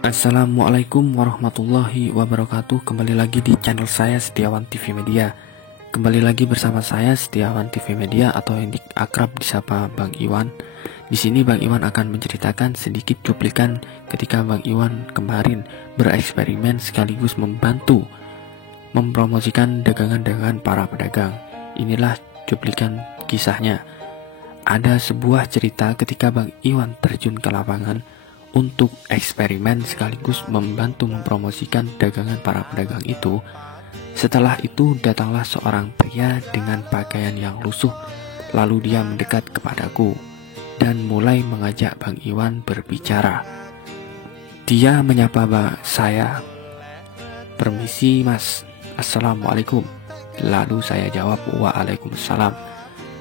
Assalamualaikum warahmatullahi wabarakatuh. Kembali lagi di channel saya Setiawan TV Media. Kembali lagi bersama saya Setiawan TV Media atau yang akrab disapa Bang Iwan. Di sini Bang Iwan akan menceritakan sedikit cuplikan ketika Bang Iwan kemarin bereksperimen sekaligus membantu mempromosikan dagangan-dagangan para pedagang. Inilah cuplikan kisahnya. Ada sebuah cerita ketika Bang Iwan terjun ke lapangan untuk eksperimen sekaligus membantu mempromosikan dagangan para pedagang itu. Setelah itu datanglah seorang pria dengan pakaian yang lusuh. Lalu dia mendekat kepadaku dan mulai mengajak Bang Iwan berbicara. Dia menyapa saya, "Permisi mas, assalamualaikum." Lalu saya jawab, "Waalaikumsalam."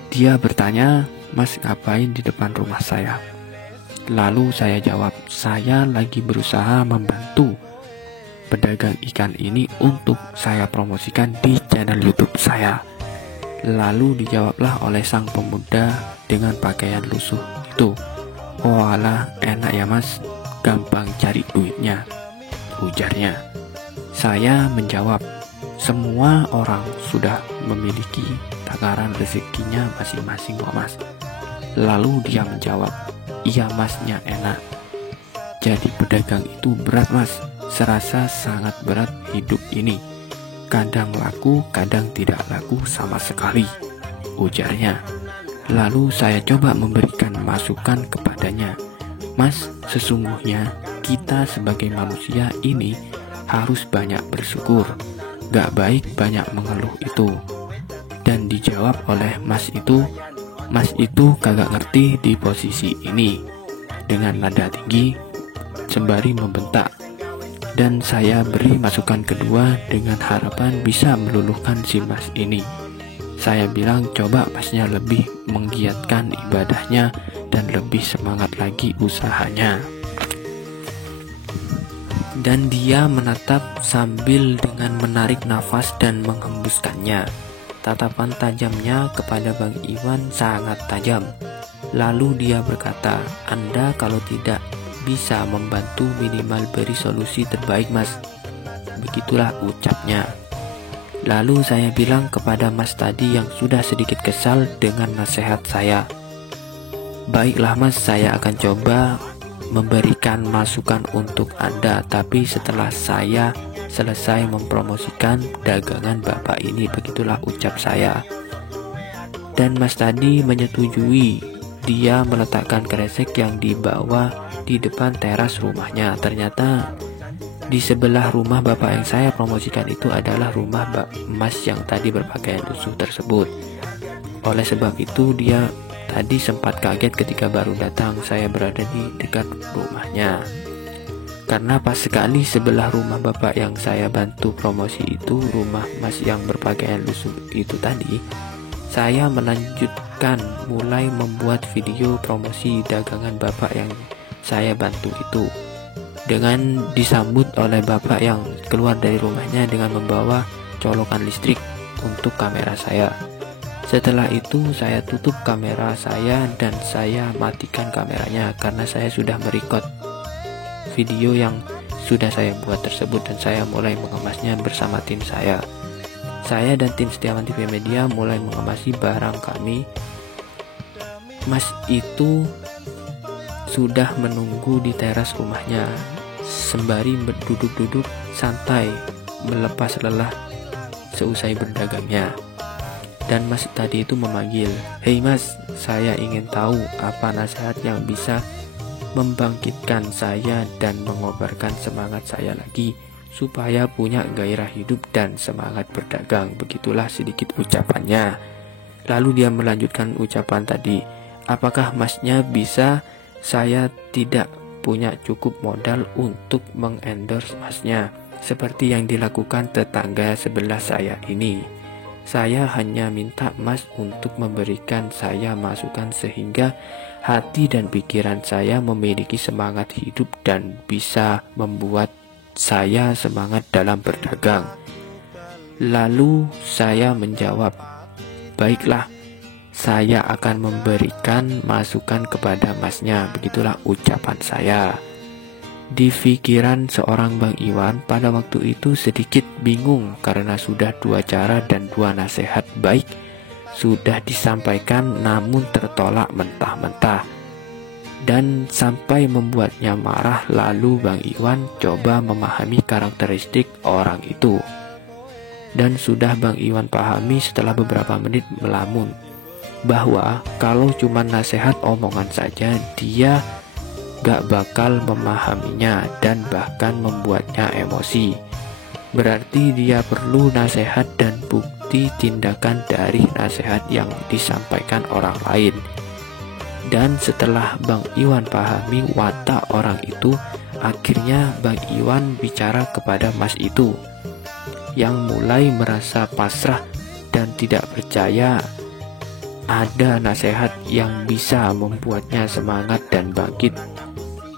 Dia bertanya, "Mas ngapain di depan rumah saya?" Lalu saya jawab, "Saya lagi berusaha membantu pedagang ikan ini untuk saya promosikan di channel YouTube saya." Lalu dijawablah oleh sang pemuda dengan pakaian lusuh itu, "Oh alah, enak ya mas, gampang cari duitnya," ujarnya. Saya menjawab, "Semua orang sudah memiliki takaran rezekinya masing-masing kok mas." Lalu dia menjawab, "Iya masnya enak. Jadi pedagang itu berat mas, serasa sangat berat hidup ini. Kadang laku, kadang tidak laku sama sekali," ujarnya. Lalu saya coba memberikan masukan kepadanya, "Mas, sesungguhnya kita sebagai manusia ini harus banyak bersyukur. Gak baik banyak mengeluh itu." Dan dijawab oleh mas itu, "Mas itu kagak ngerti di posisi ini," dengan nada tinggi sembari membentak. Dan saya beri masukan kedua dengan harapan bisa meluluhkan si mas ini. Saya bilang coba masnya lebih menggiatkan ibadahnya dan lebih semangat lagi usahanya. Dan dia menatap sambil dengan menarik nafas dan menghembuskannya. Tatapan tajamnya kepada Bang Iwan sangat tajam. Lalu dia berkata, "Anda kalau tidak bisa membantu minimal beri solusi terbaik mas." Begitulah ucapnya. Lalu saya bilang kepada mas tadi yang sudah sedikit kesal dengan nasihat saya, "Baiklah mas, saya akan coba memberikan masukan untuk Anda, tapi setelah saya selesai mempromosikan dagangan bapak ini." Begitulah ucap saya. Dan mas tadi menyetujui. Dia meletakkan kresek yang dibawa di depan teras rumahnya. Ternyata di sebelah rumah bapak yang saya promosikan itu adalah rumah mas yang tadi berpakaian lusuh tersebut. Oleh sebab itu dia tadi sempat kaget ketika baru datang saya berada di dekat rumahnya. Karena pas sekali sebelah rumah bapak yang saya bantu promosi itu rumah mas yang berpakaian lusuh itu tadi, saya melanjutkan mulai membuat video promosi dagangan bapak yang saya bantu itu, dengan disambut oleh bapak yang keluar dari rumahnya dengan membawa colokan listrik untuk kamera saya. Setelah itu saya tutup kamera saya dan saya matikan kameranya karena saya sudah merekod video yang sudah saya buat tersebut dan saya mulai mengemasnya bersama tim saya. Saya dan tim Setiawan TV Media mulai mengemasi barang kami. Mas itu sudah menunggu di teras rumahnya sembari duduk-duduk santai melepas lelah seusai berdagangnya. Dan mas tadi itu memanggil, "Hei mas, saya ingin tahu apa nasihat yang bisa membangkitkan saya dan mengobarkan semangat saya lagi supaya punya gairah hidup dan semangat berdagang." Begitulah sedikit ucapannya. Lalu dia melanjutkan ucapan tadi, "Apakah masnya bisa? Saya tidak punya cukup modal untuk mengendorse masnya seperti yang dilakukan tetangga sebelah saya ini. Saya hanya minta mas untuk memberikan saya masukan sehingga hati dan pikiran saya memiliki semangat hidup dan bisa membuat saya semangat dalam berdagang." Lalu saya menjawab, "Baiklah, saya akan memberikan masukan kepada masnya." Begitulah ucapan saya. Di pikiran seorang Bang Iwan pada waktu itu sedikit bingung karena sudah 2 cara dan 2 nasihat baik sudah disampaikan namun tertolak mentah-mentah dan sampai membuatnya marah. Lalu Bang Iwan coba memahami karakteristik orang itu. Dan sudah Bang Iwan pahami setelah beberapa menit melamun bahwa kalau cuma nasihat omongan saja dia gak bakal memahaminya dan bahkan membuatnya emosi. Berarti dia perlu nasihat dan bukti tindakan dari nasihat yang disampaikan orang lain. Dan setelah Bang Iwan pahami watak orang itu, akhirnya Bang Iwan bicara kepada Mas itu yang mulai merasa pasrah dan tidak percaya ada nasihat yang bisa membuatnya semangat dan bangkit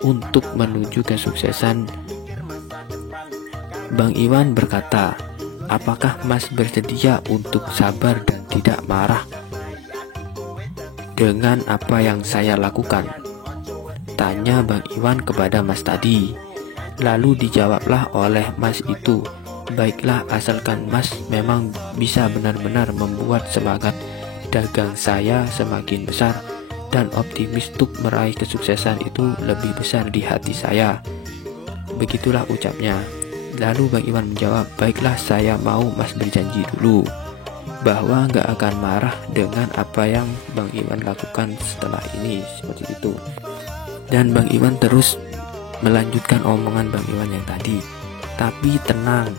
untuk menuju kesuksesan. Bang Iwan berkata, "Apakah Mas bersedia untuk sabar dan tidak marah dengan apa yang saya lakukan?" Tanya Bang Iwan kepada Mas tadi. Lalu dijawablah oleh Mas itu, "Baiklah, asalkan Mas memang bisa benar-benar membuat semangat dagang saya semakin besar dan optimis untuk meraih kesuksesan itu lebih besar di hati saya." Begitulah ucapnya. Lalu Bang Iwan menjawab, "Baiklah, saya mau Mas berjanji dulu bahwa gak akan marah dengan apa yang Bang Iwan lakukan setelah ini." Seperti itu. Dan Bang Iwan terus melanjutkan omongan Bang Iwan yang tadi. "Tapi tenang,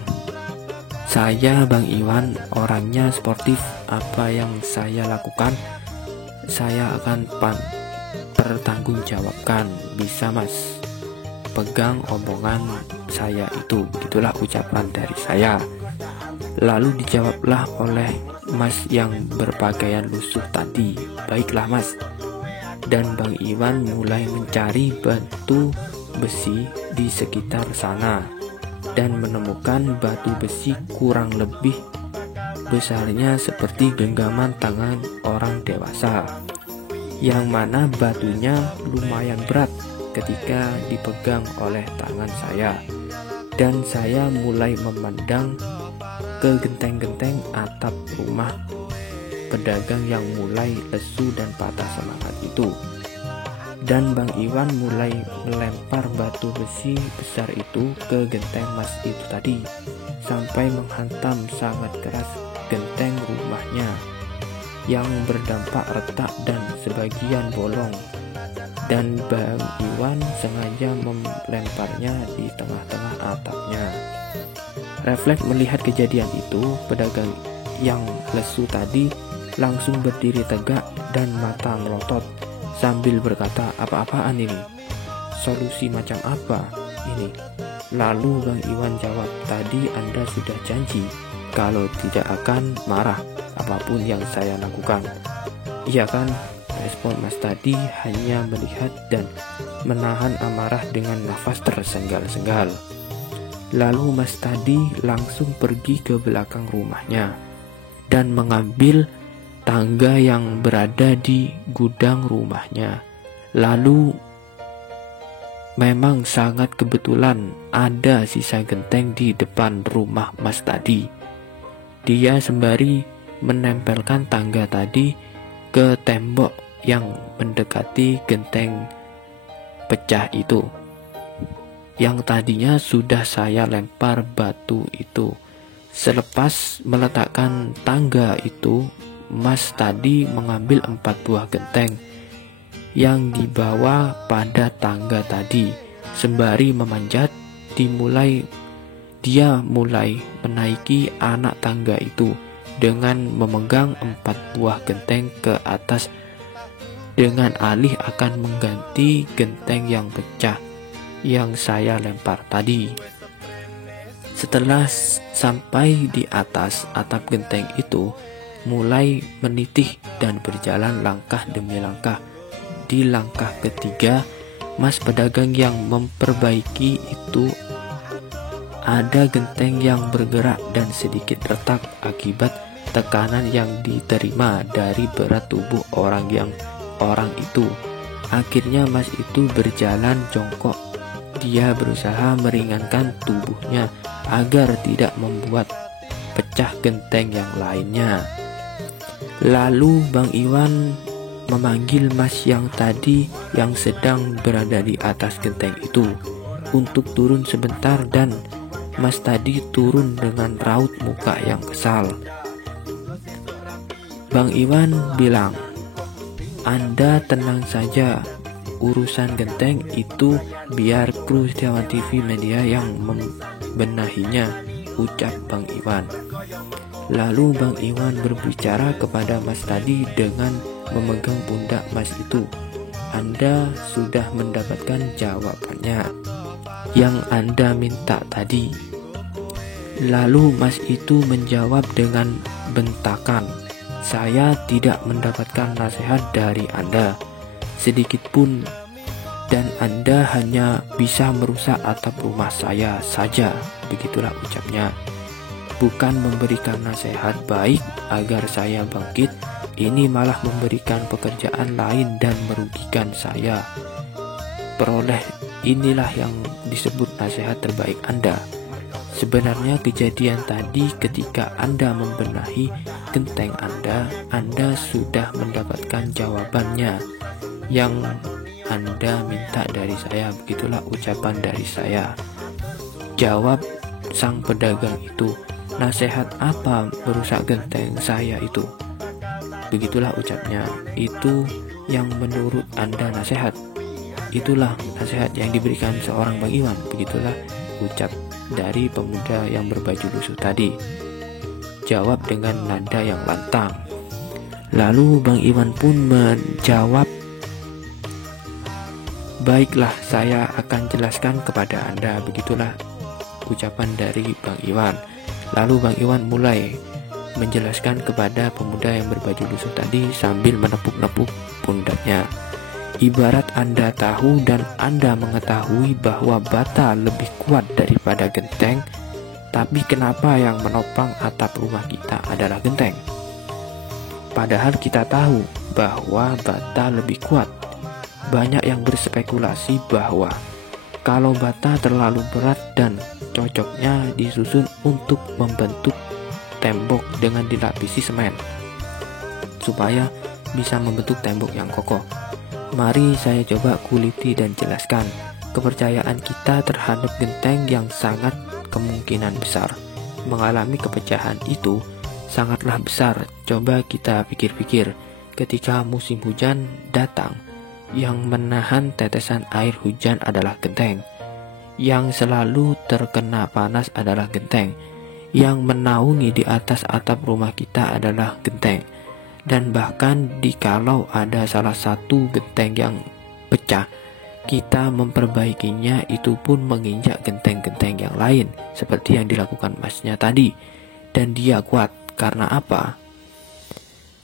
saya Bang Iwan orangnya sportif. Apa yang saya lakukan saya akan pertanggungjawabkan. Bisa Mas pegang omongan saya itu." Begitulah ucapan dari saya. Lalu dijawablah oleh Mas yang berpakaian lusuh tadi, "Baiklah Mas." Dan Bang Iwan mulai mencari batu besi di sekitar sana dan menemukan batu besi kurang lebih besarnya seperti genggaman tangan orang dewasa, yang mana batunya lumayan berat ketika dipegang oleh tangan saya. Dan saya mulai memandang ke genteng-genteng atap rumah pedagang yang mulai lesu dan patah semangat itu. Dan Bang Iwan mulai melempar batu besi besar itu ke genteng Mas itu tadi sampai menghantam sangat keras genteng rumahnya yang berdampak retak dan sebagian bolong. Dan Bang Iwan sengaja melemparnya di tengah-tengah atapnya. Refleks melihat kejadian itu, pedagang yang lesu tadi langsung berdiri tegak dan mata melotot sambil berkata, "Apa-apaan ini? Solusi macam apa ini?" Lalu Bang Iwan jawab, "Tadi Anda sudah janji kalau tidak akan marah apapun yang saya lakukan." "Iya kan?" respon Mas tadi hanya melihat dan menahan amarah dengan nafas tersenggal-senggal. Lalu Mas tadi langsung pergi ke belakang rumahnya dan mengambil tangga yang berada di gudang rumahnya. Lalu memang sangat kebetulan ada sisa genteng di depan rumah Mas tadi. Dia sembari menempelkan tangga tadi ke tembok yang mendekati genteng pecah itu, yang tadinya sudah saya lempar batu itu. Selepas meletakkan tangga itu, Mas tadi mengambil 4 buah genteng yang dibawa pada tangga tadi. Sembari memanjat, dia mulai menaiki anak tangga itu dengan memegang 4 buah genteng ke atas dengan alih akan mengganti genteng yang pecah yang saya lempar tadi. Setelah sampai di atas atap genteng itu, mulai menitih dan berjalan langkah demi langkah. Di langkah ketiga, Mas pedagang yang memperbaiki itu ada genteng yang bergerak dan sedikit retak akibat tekanan yang diterima dari berat tubuh orang itu. Akhirnya Mas itu berjalan jongkok Dia berusaha meringankan tubuhnya agar tidak membuat pecah genteng yang lainnya. Lalu Bang Iwan memanggil Mas yang tadi yang sedang berada di atas genteng itu untuk turun sebentar, dan Mas tadi turun dengan raut muka yang kesal. Bang Iwan bilang, "Anda tenang saja, urusan genteng itu biar kru Setiawan TV Media yang membenahinya," ucap Bang Iwan. Lalu Bang Iwan berbicara kepada Mas tadi dengan memegang pundak Mas itu. "Anda sudah mendapatkan jawabannya yang Anda minta tadi." Lalu Mas itu menjawab dengan bentakan, "Saya tidak mendapatkan nasihat dari Anda sedikit pun, dan Anda hanya bisa merusak atap rumah saya saja." Begitulah ucapnya. "Bukan memberikan nasihat baik agar saya bangkit, ini malah memberikan pekerjaan lain dan merugikan saya. Peroleh inilah yang disebut nasihat terbaik Anda. Sebenarnya kejadian tadi ketika Anda membenahi genteng Anda sudah mendapatkan jawabannya yang Anda minta dari saya." Begitulah ucapan dari saya. Jawab sang pedagang itu, "Nasihat apa merusak genteng saya itu?" Begitulah ucapnya, "Itu yang menurut Anda nasihat. Itulah nasihat yang diberikan seorang Bang Iwan." Begitulah ucap dari pemuda yang berbaju lusuh tadi. Jawab dengan nada yang lantang. Lalu Bang Iwan pun menjawab, "Baiklah, saya akan jelaskan kepada Anda." Begitulah ucapan dari Bang Iwan. Lalu Bang Iwan mulai menjelaskan kepada pemuda yang berbaju lusuh tadi sambil menepuk-nepuk pundaknya. "Ibarat Anda tahu dan Anda mengetahui bahwa bata lebih kuat daripada genteng, tapi kenapa yang menopang atap rumah kita adalah genteng? Padahal kita tahu bahwa bata lebih kuat." Banyak yang berspekulasi bahwa kalau bata terlalu berat dan cocoknya disusun untuk membentuk tembok dengan dilapisi semen supaya bisa membentuk tembok yang kokoh. Mari saya coba kuliti dan jelaskan. Kepercayaan kita terhadap genteng yang sangat kemungkinan besar mengalami kepecahan itu sangatlah besar. Coba kita pikir-pikir, ketika musim hujan datang, yang menahan tetesan air hujan adalah genteng. Yang selalu terkena panas adalah genteng. Yang menaungi di atas atap rumah kita adalah genteng. Dan bahkan jikalau ada salah satu genteng yang pecah, kita memperbaikinya itu pun menginjak genteng-genteng yang lain, seperti yang dilakukan Masnya tadi. Dan dia kuat. Karena apa?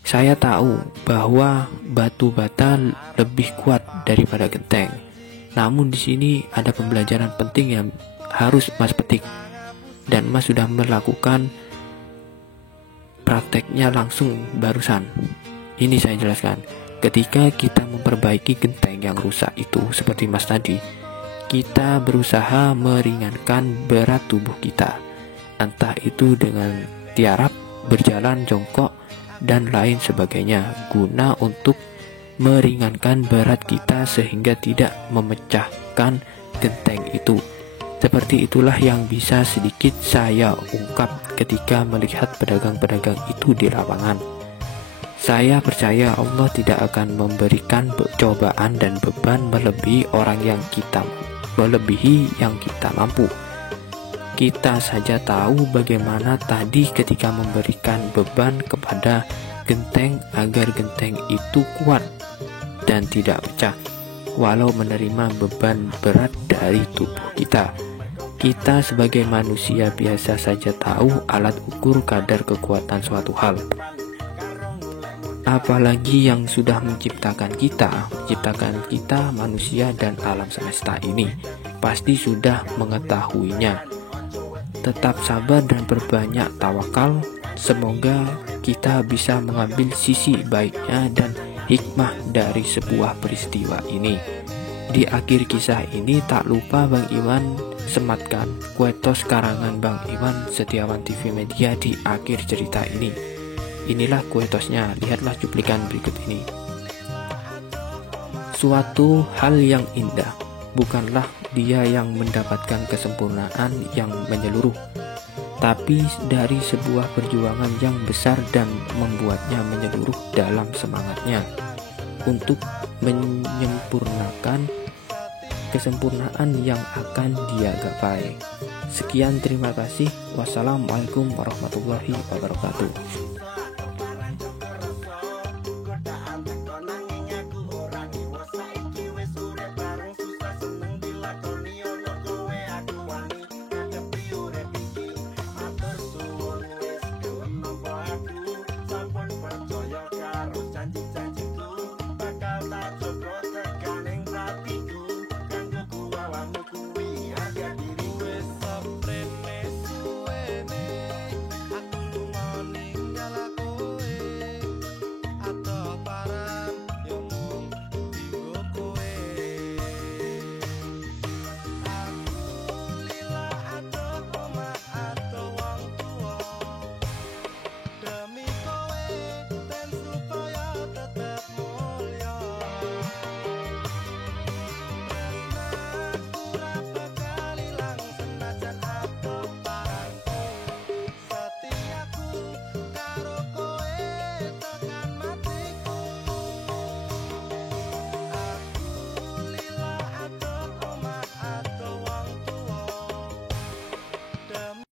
Saya tahu bahwa batu bata lebih kuat daripada genteng. Namun di sini ada pembelajaran penting yang harus Mas petik, dan Mas sudah melakukan prakteknya langsung barusan. Ini saya jelaskan. Ketika kita memperbaiki genteng yang rusak itu seperti Mas tadi, kita berusaha meringankan berat tubuh kita, entah itu dengan tiarap, berjalan jongkok, dan lain sebagainya, guna untuk meringankan berat kita sehingga tidak memecahkan genteng itu. Seperti itulah yang bisa sedikit saya ungkap ketika melihat pedagang-pedagang itu di lapangan. Saya percaya Allah tidak akan memberikan cobaan dan beban melebihi yang kita mampu. Kita saja tahu bagaimana tadi ketika memberikan beban kepada genteng agar genteng itu kuat dan tidak pecah, walau menerima beban berat dari tubuh kita. Kita sebagai manusia biasa saja tahu alat ukur kadar kekuatan suatu hal. Apalagi yang sudah menciptakan kita manusia dan alam semesta ini, pasti sudah mengetahuinya. Tetap sabar dan berbanyak tawakal. Semoga kita bisa mengambil sisi baiknya dan hikmah dari sebuah peristiwa ini. Di akhir kisah ini tak lupa Bang Iwan sematkan kuetos karangan Bang Iwan Setiawan TV Media di akhir cerita ini. Inilah kuetosnya, lihatlah cuplikan berikut ini. Suatu hal yang indah, bukanlah dia yang mendapatkan kesempurnaan yang menyeluruh, tapi dari sebuah perjuangan yang besar dan membuatnya menyeluruh dalam semangatnya untuk menyempurnakan kesempurnaan yang akan dia gapai. Sekian, terima kasih. Wassalamualaikum warahmatullahi wabarakatuh.